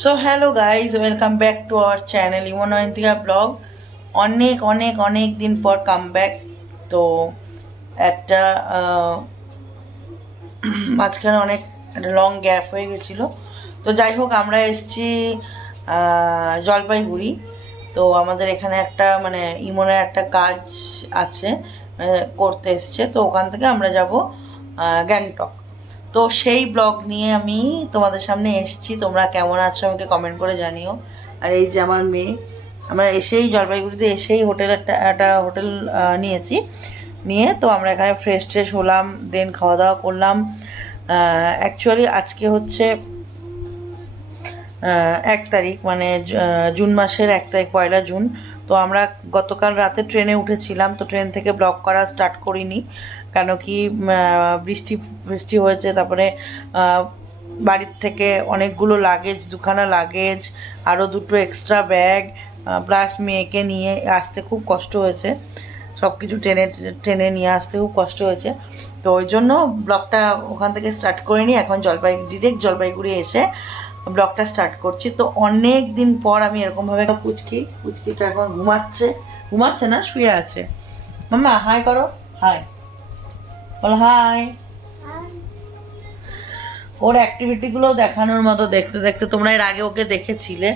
So hello guys, welcome back to our channel ইমোনয়ন্তিকা blog. অনেক অনেক অনেক দিন পর কাম ব্যাক। তো একটা মাঝখানে অনেক একটা লং গ্যাপ হয়ে গেছিলো। তো যাই হোক, আমরা এসেছি জলপাইগুড়ি। তো আমাদের এখানে একটা ইমনের একটা কাজ আছে, করতে এসছে। তো ওখান থেকে আমরা যাব গ্যাংটক। তো সেই ব্লগ নিয়ে আমি তোমাদের সামনে এসেছি। তোমরা কেমন আছো আমাকে কমেন্ট করে জানিও। আর এই যে আমার মেয়ে, আমরা এসেই জলপাইগুড়িতে এসেই একটা হোটেল নিয়েছি। নিয়ে তো আমরা এখানে ফ্রেশ ট্রেশ হলাম, দেন খাওয়া দাওয়া করলাম। অ্যাকচুয়ালি আজকে হচ্ছে 1 তারিখ, জুন মাসের 1 তারিখ, 1 জুন। তো আমরা গতকাল রাতে ট্রেনে উঠেছিলাম। তো ট্রেন থেকে ব্লগ করা স্টার্ট করিনি, কেন কি বৃষ্টি বৃষ্টি হয়েছে। তারপরে বাড়ির থেকে অনেকগুলো লাগেজ, 2খানা লাগেজ, আরও 2টো এক্সট্রা ব্যাগ, প্লাস মেয়েকে নিয়ে আসতে খুব কষ্ট হয়েছে। সব কিছু টেনে টেনে নিয়ে আসতে খুব কষ্ট হয়েছে। তো ওই জন্য ব্লগটা ওখান থেকে স্টার্ট করিনি। এখন ডিরেক্ট জলপাইগুড়ি এসে ব্লগটা স্টার্ট করছি। তো অনেক দিন পর আমি এরকমভাবে পুচকিটা এখন ঘুমাচ্ছে না, শুয়ে আছে। মাম্মা হাই করো, হাই বলো, হাই। ওর অ্যাক্টিভিটিগুলো দেখানোর মতো। দেখতে দেখতে তোমরা এর আগে ওকে দেখেছিলে,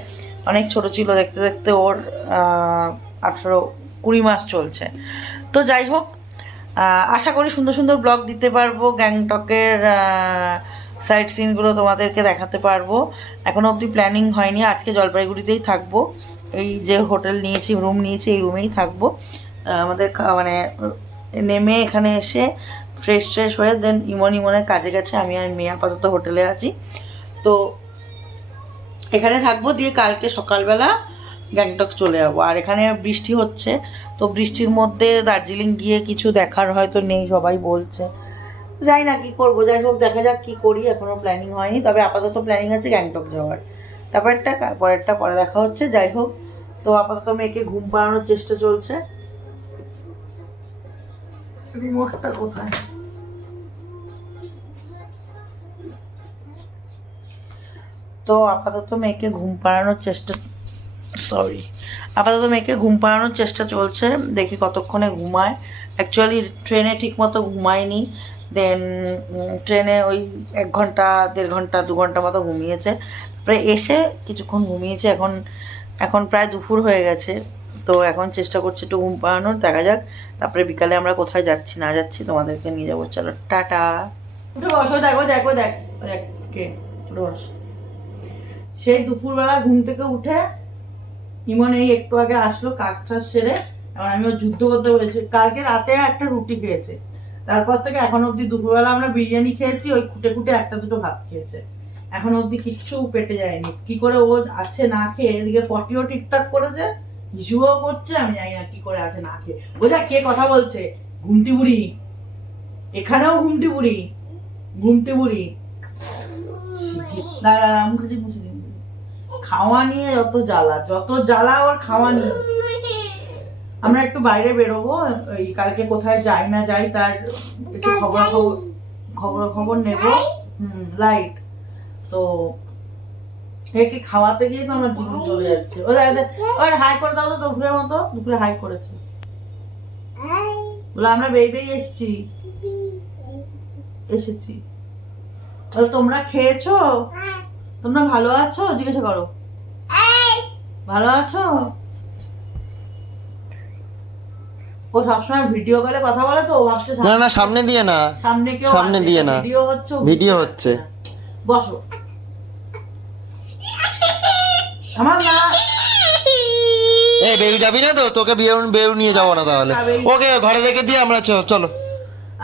অনেক ছোট ছিল। দেখতে দেখতে ওর 18-20 মাস চলছে। তো যাই হোক, আশা করি সুন্দর সুন্দর ব্লগ দিতে পারবো। গ্যাংটকের সাইট সিনগুলো তোমাদেরকে দেখাতে পারবো। এখনও অবধি প্ল্যানিং হয়নি। আজকে জলপাইগুড়িতেই থাকবো। এই যে হোটেল নিয়েছি, রুম নিয়েছি, এই রুমেই থাকবো। আমাদের নেমে এখানে এসে ফ্রেশ ট্রেশ হয়ে দেন ইমনের কাজে গেছে। আমি আর মেয়ে আপাতত হোটেলে আছি। তো এখানে থাকবো, দিয়ে কালকে সকালবেলা গ্যাংটক চলে যাবো। আর এখানে বৃষ্টি হচ্ছে, তো বৃষ্টির মধ্যে দার্জিলিং গিয়ে কিছু দেখার হয়তো নেই, সবাই বলছে। যাই না কি করবো, যাই হোক দেখা যাক কি করি। এখনও প্ল্যানিং হয়নি, তবে আপাতত প্ল্যানিং আছে গ্যাংটক যাওয়ার। পরেরটা পরে দেখা হচ্ছে। যাই হোক, তো আপাতত মেয়েকে ঘুম পাড়ানোর চেষ্টা চলছে। রিমোটটা কোথায়? তো আপাতত মেয়েকে ঘুম পাড়ানোর চেষ্টা চলছে। দেখি কতক্ষণে ঘুমায়। অ্যাকচুয়ালি ট্রেনে ঠিকমতো ঘুমায়নি। দেন ট্রেনে ওই 1 ঘন্টা, 1.5 ঘন্টা, 2 ঘন্টা মতো ঘুমিয়েছে। তারপরে এসে কিছুক্ষণ ঘুমিয়েছে। এখন প্রায় দুপুর হয়ে গেছে। তো এখন চেষ্টা করছি একটু ঘুম পাড়ানোর। দেখা যাক তারপরে বিকালে আমরা কোথায় যাচ্ছি না যাচ্ছি তোমাদেরকে নিয়ে যাবো। চলো টাটা। উঠে বসো, দেখো দেখো দেখ দেখ কে উঠে বসো। সেই দুপুরবেলা ঘুম থেকে উঠে ইমন এই একটু আগে আসলো কাজ টাজ সেরে। এবার আমি ওর যুদ্ধ করতে বলেছি। কালকে রাতে একটা রুটি খেয়েছে, তারপর থেকে এখন অবধি দুপুরবেলা আমরা বিরিয়ানি খেয়েছি, ওই খুঁটে খুঁটে 1-2টো ভাত খেয়েছে। এখন অবধি কিচ্ছু পেটে যায়নি। কি করে ও আছে না খেয়ে? এদিকে পটিও ঠিকঠাক করেছে, হিসুও করছে। আমি জানি না কি করে আছে না খেয়ে। বোঝা কে কথা বলছে? ঘুমটি বুড়ি, এখানেও ঘুমটি বুড়ি, ঘুমটি বুড়ি। দাঁড়া মুখে মুছে দিন। খাওয়া নিয়ে যত জ্বালা ওর খাওয়া নিয়ে। আমরা একটু বাইরে বেরোবো, ওই কালকে কোথায় যাই না যাই তার একটু খবর নেব। লাইট তো একে খাওয়াতে গিয়ে তো আমার জীবন চলে যাচ্ছে। ওর হাই করে দাও তো, দুপুরের মতো। দুপুরে হাই করেছে, বলে আমরা বেরিয়ে এসেছি। তোমরা খেয়েছো? তোমরা ভালো আছো? জিজ্ঞাসা করো, ভালো আছো? ও সবসময় ভিডিও কলে কথা বলে, তো ও ভাবছে না সামনে দিয়ে না, সামনে দিয়ে না, ভিডিও হচ্ছে। বসো। আমার না, এই বেরু যাবি না তো? তোকে বেরু নিয়ে যাবো না তাহলে। ওকে ঘরে রেখে দিয়ে আমরা চলো।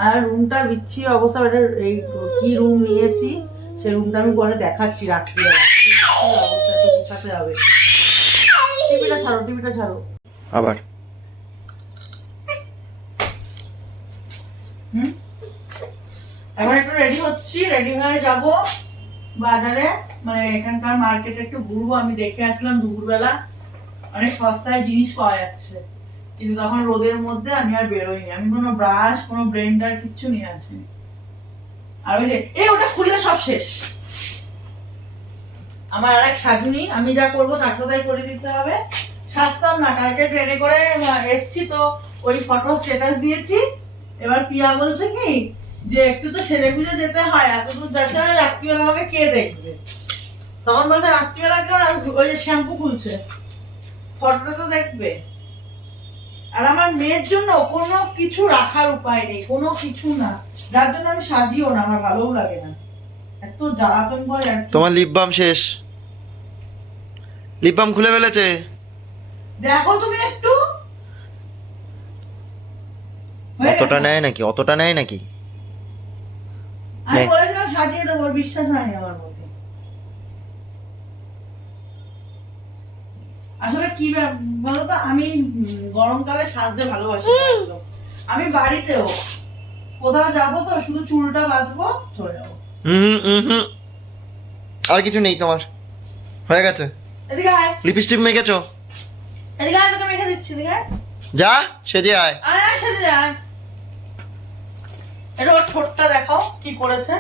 আর রুমটার বিচ্ছিরি অবস্থা। এই কি রুম নিয়েছি, সেই রুমটা আমি পরে দেখাচ্ছি রাত্রিবেলা। অবস্থা একটু গুছাতে হবে। টিভিটা ছাড়ো আবার। এখন একটু রেডি হচ্ছি, রেডি হয়ে যাব বাজারে। এখানকার মার্কেটে একটু ঘুরবো। আমি দেখে আসলাম দুপুরবেলা অনেক সস্তায় জিনিস পাওয়া যাচ্ছে, কিন্তু তখন রোদের মধ্যে আমি আর বেরোইনি। আমি কোনো ব্রাশ, কোনো ব্লেন্ডার কিচ্ছু নিয়ে আসিনি। আর ওই যে ওটা খুললে সব শেষ। আমার আরেক সাজুনি, আমি যা করবো তাকে তাই করে দিতে হবে। সাজতাম না, কালকে ট্রেনে করে এসছি তো ওই ফটো স্ট্যাটাস দিয়েছি। এবার পিয়া বলছে কি যে একটু তো সেরে গুজে যেতে হয়, এত দূর যাচ্ছে, রাত্রিবেলা আমাকে কে দেখবে? তখন বলছে রাত্রিবেলা কেউ, ওই যে শ্যাম্পু খুলছে, ফটোটা তো দেখবে। আর আমার মেয়ের জন্য কোনো কিছু রাখার উপায় নেই, কোনো কিছু না, যার জন্য আমি সাজিও না, আমার ভালোও লাগে না, এত জ্বালাতন করে। তোমার লিপ বাম শেষ, লিপ বাম খুলে ফেলেছে। দেখো তুমি একটু, অতটা নেয় নাকি, অতটা নেয় নাকি? আমি বলেছিলাম সাজিয়ে দেবো, ওর বিশ্বাস হয়নি আমার মধ্যে। আসলে কি বলতো, আমি গরমকালে সাজতে ভালোবাসি একদম। আমি বাড়িতেও কোথাও যাবো তো শুধু চুলটা বাঁধবো, চলে যাবো। আর কিছু নেই তোমার, হয়ে গেছে। এদিকে আয়, লিপস্টিক মেখেছো? এদিকে আয়, তোকে মেখে দিচ্ছি, এদিকে আয়। যা সেজে আয়। আয় আয়, সেজে আয়। এটা ওর ঠোঁটটা দেখাও কি করেছে।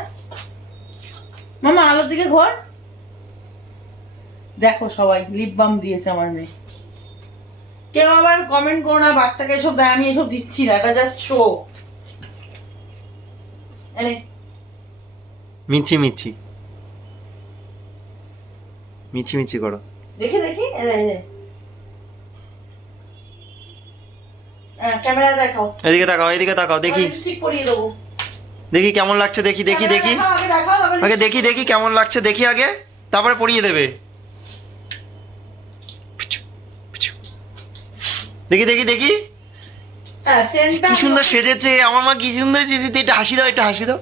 মামা আলোর দিকে ঘোর, দেখো সবাই লিপ বাম দিয়েছে আমার মেয়ে। কেউ আবার কমেন্ট করো না বাচ্চাকে এসব দেয়, আমি এসব দিচ্ছি না, এটা জাস্ট শো। মিছি মিছি মিছি মিছি করো, দেখি দেখি, ক্যামেরা দেখাও, এদিকে তাকাও, এদিকে তাকাও, দেখি লিপস্টিক পরিয়ে দেবো। দেখি কেমন লাগছে, দেখি দেখি দেখি, আগে দেখাও, আগে দেখি দেখি কেমন লাগছে দেখি আগে, তারপরে পরিয়ে দেবে। দেখি দেখি দেখি, হ্যাঁ সেন্টটা কি সুন্দর সেজেছে আমার মা, কি সুন্দর সেজেছে। একটু হাসি দাও, একটু হাসি দাও।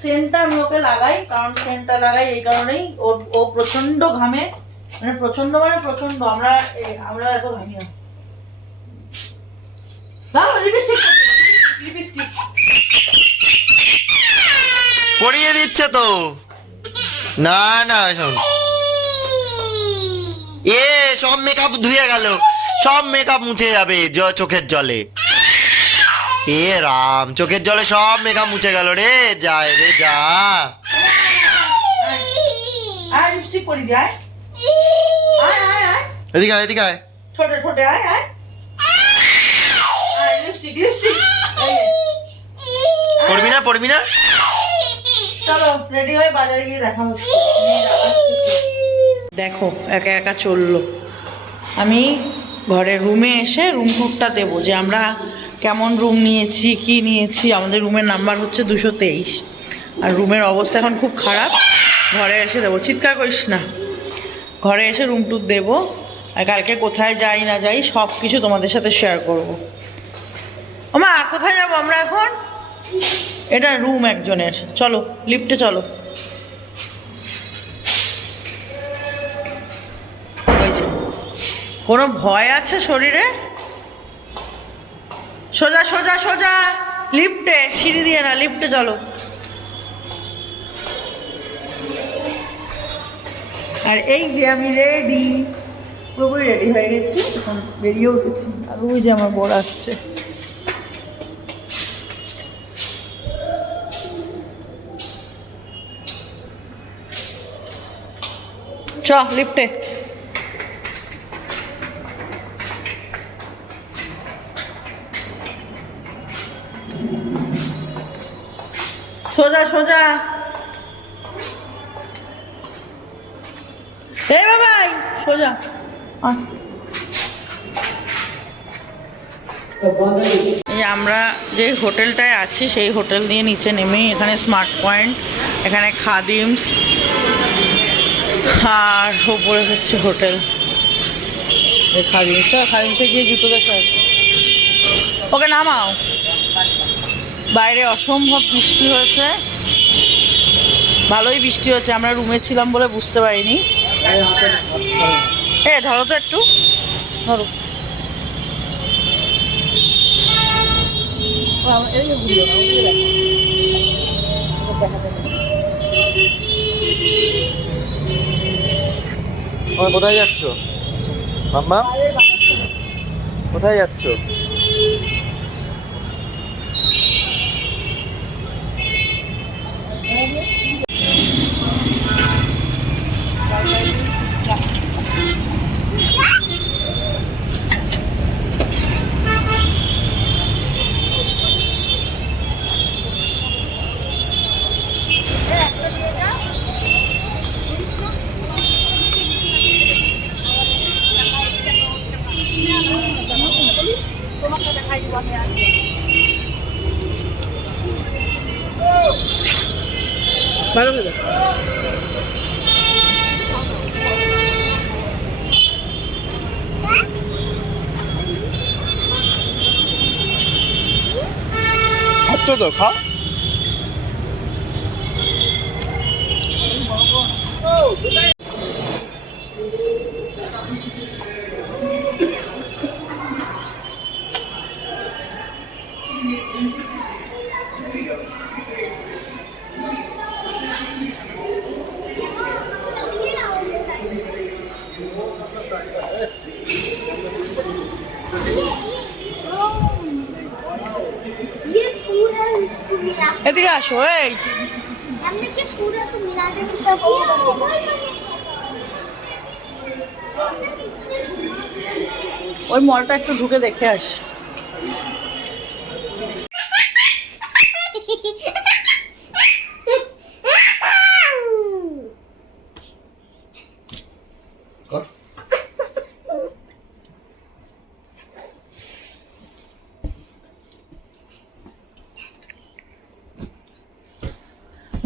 সেন্টটা আমি ওকে লাগাই, কারণ সেন্টটা লাগাই এই কারণেই, ও প্রচন্ড ঘামে, মানে প্রচন্ড, আমরা এত ঘামি না। দাও লিপস্টিক, লিপস্টিক পরিয়ে দিচ্ছে তো, না না শোন, এ সব মেকআপ ধুয়ে গেল, সব মেকআপ মুছে যাবে চোখের জলে। এ রাম, চোখের জলে সব মেকআপ মুছে গেল রে, যায় রে যা। আয় লিপস্টিক পরি দি, আয় আয় আয় আয়, এদিকে আয়, এদিকে আয়। ছোটে ছোটে আয় আয়, আয় লিপস্টিক লিপস্টিক, পড়বি না, পড়বি না? চলো রেডি হয়ে বাজারে গিয়ে দেখা হচ্ছে। দেখো একা একা চললো। আমি ঘরের রুমে এসে রুম টুরটা দেবো, যে আমরা কেমন রুম নিয়েছি, কি নিয়েছি। আমাদের রুমের নাম্বার হচ্ছে 223, আর রুমের অবস্থা এখন খুব খারাপ। ঘরে এসে দেবো, চিৎকার করিস না, ঘরে এসে রুম টুর দেবো। আর কালকে কোথায় যাই না যাই সব কিছু তোমাদের সাথে শেয়ার করবো। ওমা কোথায় যাবো আমরা এখন? এটা রুম একজনের, চলো লিফটে চলো। কোনো ভয় আছে শরীরে? সোজা সোজা সোজা, লিফটে, সিঁড়ি দিয়ে না, লিফটে চলো। আর এই যে আমি রেডি, পুরোপুরি রেডি হয়ে গেছি, এখন বেরিয়ে উঠেছি। আর ওই যে আমার বর আসছে। চ লিফটে। সোজা সোজা, এই বাবাই সোজা। এই আমরা যে হোটেলটায় আছি সেই হোটেল দিয়ে নিচে নেমেই এখানে স্মার্ট পয়েন্ট, এখানে খাদিমস, আর ওপরে হচ্ছে হোটেল। খাদিমসে গিয়ে জুতো দেখে আছে। ওকে নামাও। বাইরে অসম্ভব বৃষ্টি হয়েছে, ভালোই বৃষ্টি হয়েছে, আমরা রুমে ছিলাম বলে বুঝতে পারিনি। এ ধরো তো একটু, ধরো। কোথায় যাচ্ছ মাম্মা, কোথায় যাচ্ছ? ভালো করে খাচ্ছ তো খা। এদিকে আসো এই ওই মলটা একটু ঢুকে দেখে আসি।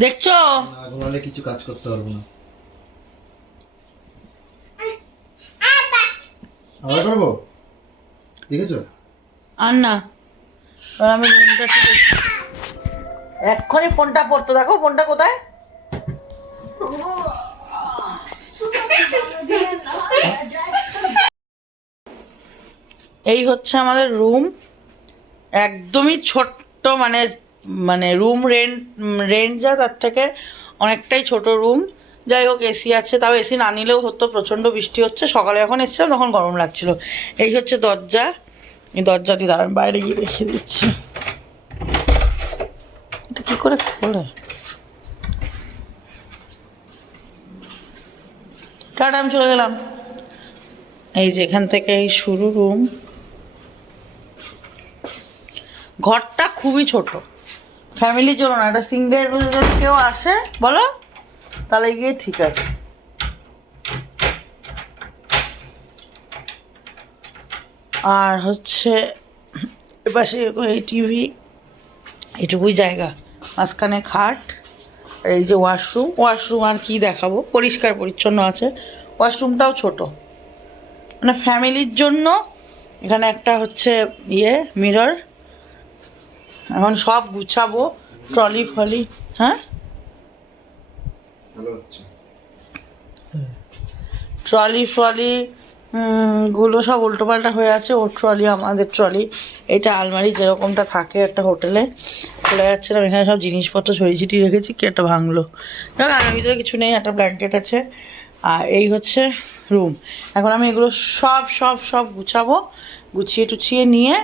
দেখছো না ঘুমালে কিছু কাজ করতে পারবো না। আবার করবো, দেখেছো? আর না, এবার আমি রুমটা এক্ষুনি ফোনটা পড়তো, দেখো ফোনটা কোথায়। এই হচ্ছে আমাদের রুম, একদমই ছোট্ট, মানে মানে রুম রেন্ট যা তার থেকে অনেকটাই ছোট রুম। যাই হোক, এসি আছে, তাও এসি না নিলেও হতো, প্রচণ্ড বৃষ্টি হচ্ছে। সকালে যখন এসেছিলাম তখন গরম লাগছিল। এই হচ্ছে দরজা, এই দরজা দিয়ে দাঁড়ান, বাইরে গিয়ে রেখে দিচ্ছি। এটা কী করে খোলে? টাটা, আমি চলে গেলাম। এই যে এখান থেকে এই শুরু রুম। ঘরটা খুবই ছোট, ফ্যামিলির জন্য না, এটা সিঙ্গেল যদি কেউ আসে বলো তাহলে গিয়ে ঠিক আছে। আর হচ্ছে এপাশে এই টিভি, এটুকুই জায়গা, মাঝখানে খাট, আর এই যে ওয়াশরুম আর কি দেখাবো, পরিষ্কার পরিচ্ছন্ন আছে। ওয়াশরুমটাও ছোট, মানে ফ্যামিলির জন্য। এখানে একটা হচ্ছে মিরর। এখন সব গুছাবো, ট্রলি ফলি। হ্যাঁ, ভালো হচ্ছে। ট্রলি ফলি গুলো সব উল্টোপাল্টা হয়ে আছে। ওর ট্রলি, আমাদের ট্রলি। এটা আলমারি যেরকমটা থাকে একটা হোটেলে, খুলে যাচ্ছিলাম, এখানে সব জিনিসপত্র ছড়িয়ে ছিটিয়ে রেখেছি, কি একটা ভাঙলো। দেখো আলমারির ভিতরে কিছু নেই, একটা ব্ল্যাঙ্কেট আছে। আর এই হচ্ছে রুম। এখন আমি এগুলো সব সব সব গুছাবো, গুছিয়ে টুছিয়ে নিয়ে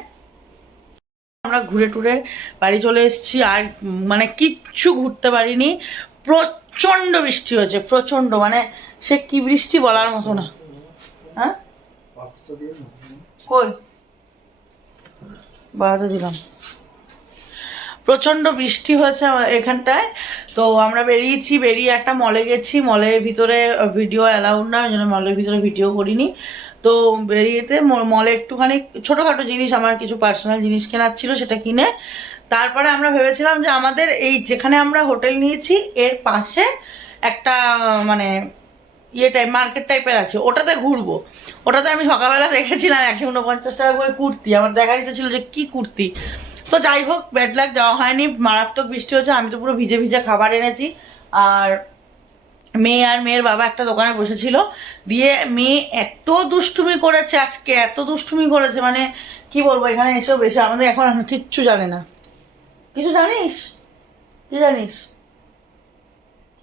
আমরা ঘুরে টুরে বাড়ি চলে এসেছি। আর মানে কিচ্ছু ঘুরতে পারিনি, প্রচণ্ড বৃষ্টি হয়েছে, প্রচণ্ড, মানে সে কি বৃষ্টি বলার মতো না। হ্যাঁ কই বাড়াতে দিলাম। প্রচণ্ড বৃষ্টি হয়েছে এখানটায়। তো আমরা বেরিয়ে একটা মলে গেছি, মলের ভিতরে ভিডিও অ্যালাউড না, ওই জন্য মলের ভিতরে ভিডিও করিনি। তো বেরিয়েতে মলে একটুখানি ছোটোখাটো জিনিস, আমার কিছু পার্সোনাল জিনিস কেনার ছিল, সেটা কিনে তারপরে আমরা ভেবেছিলাম যে আমাদের এই যেখানে আমরা হোটেল নিয়েছি এর পাশে একটা মানে মার্কেট টাইপের আছে, ওটাতে ঘুরবো। ওটাতে আমি সকালবেলা দেখেছিলাম 149 টাকা করে কুর্তি, আমার দেখার ইচ্ছে ছিল যে কী কুর্তি। তো যাই হোক, ব্যাড লাক, যাওয়া হয়নি, মারাত্মক বৃষ্টি হচ্ছে। আমি তো পুরো ভিজে ভিজে খাবার এনেছি। আর মেয়ের বাবা একটা দোকানে বসেছিল, দিয়ে মেয়ে এত দুষ্টুমি করেছে আজকে, এত দুষ্টুমি করেছে, মানে কি বলবো, এখানে এসেও বেশি আমাদের এখন কিচ্ছু জানে না। কিছু জানিস? কি জানিস?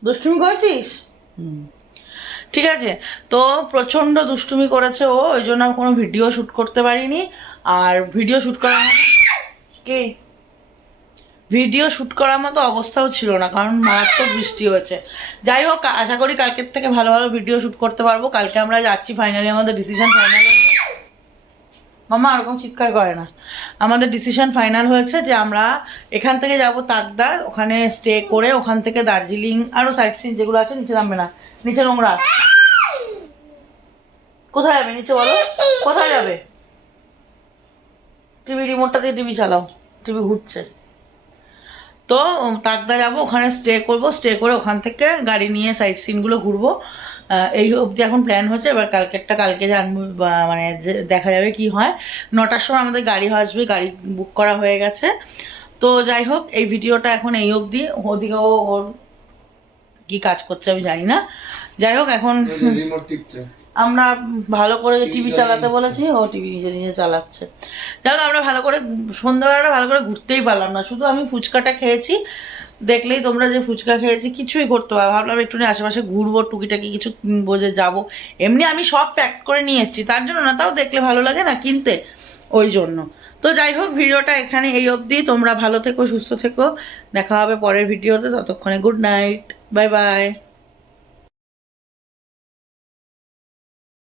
দুষ্টুমি করেছিস? ঠিক আছে। তো প্রচণ্ড দুষ্টুমি করেছে ও, ওই জন্য কোনো ভিডিও শ্যুট করতে পারিনি। আর ভিডিও শ্যুট করার মতো অবস্থাও ছিল না, কারণ মারাত্মক বৃষ্টি হয়েছে। যাই হোক, আশা করি কালকের থেকে ভালো ভালো ভিডিও শ্যুট করতে পারবো। কালকে আমরা যাচ্ছি, ফাইনালি আমাদের ডিসিশন ফাইনাল হয়েছে। মামা ওরকম চিৎকার করে না। আমাদের ডিসিশন ফাইনাল হয়েছে যে আমরা এখান থেকে যাব তাকদা, ওখানে স্টে করে ওখান থেকে দার্জিলিং আরও সাইট সিন যেগুলো আছে, নিচে নামবে না, নিচে নোংরা। কোথায় যাবে নিচে বলো, কোথায় যাবে? টিভি রিমোটটা দিয়ে টিভি চালাও, টিভি ঘুরছে। তো তাকদা যাবো, ওখানে স্টে করব, স্টে করে ওখান থেকে গাড়ি নিয়ে সাইট সিনগুলো ঘুরবো। এই অবধি এখন প্ল্যান হচ্ছে, এবার কালকে জানবো মানে দেখা যাবে কি হয়। 9টার সময় আমাদের গাড়ি আসবে, গাড়ি বুক করা হয়ে গেছে। তো যাই হোক, এই ভিডিওটা এখন এই অবধি। ওদিকেও ওর কি কাজ করছে আমি জানি না। যাই হোক, এখন আমরা ভালো করে টিভি চালাতে বলেছি, ও টিভি নিজে নিজে চালাচ্ছে। যাই হোক, আমরা ভালো করে সন্ধ্যাবেলাটা ভালো করে ঘুরতেই পারলাম না, শুধু আমি ফুচকাটা খেয়েছি। দেখলেই তোমরা যে ফুচকা খেয়েছি, কিছুই করতে পারবো, ভাবলাম একটু আশেপাশে ঘুরবো, টুকিটাকি কিছু কিনবো, যে যাবো। এমনি আমি সব প্যাক করে নিয়ে এসেছি, তার জন্য না, তাও দেখলে ভালো লাগে না কিনতে, ওই জন্য। তো যাই হোক, ভিডিওটা এখানে এই অবধি। তোমরা ভালো থেকো, সুস্থ থেকো, দেখা হবে পরের ভিডিওতে। ততক্ষণে গুড নাইট, বাই বাই।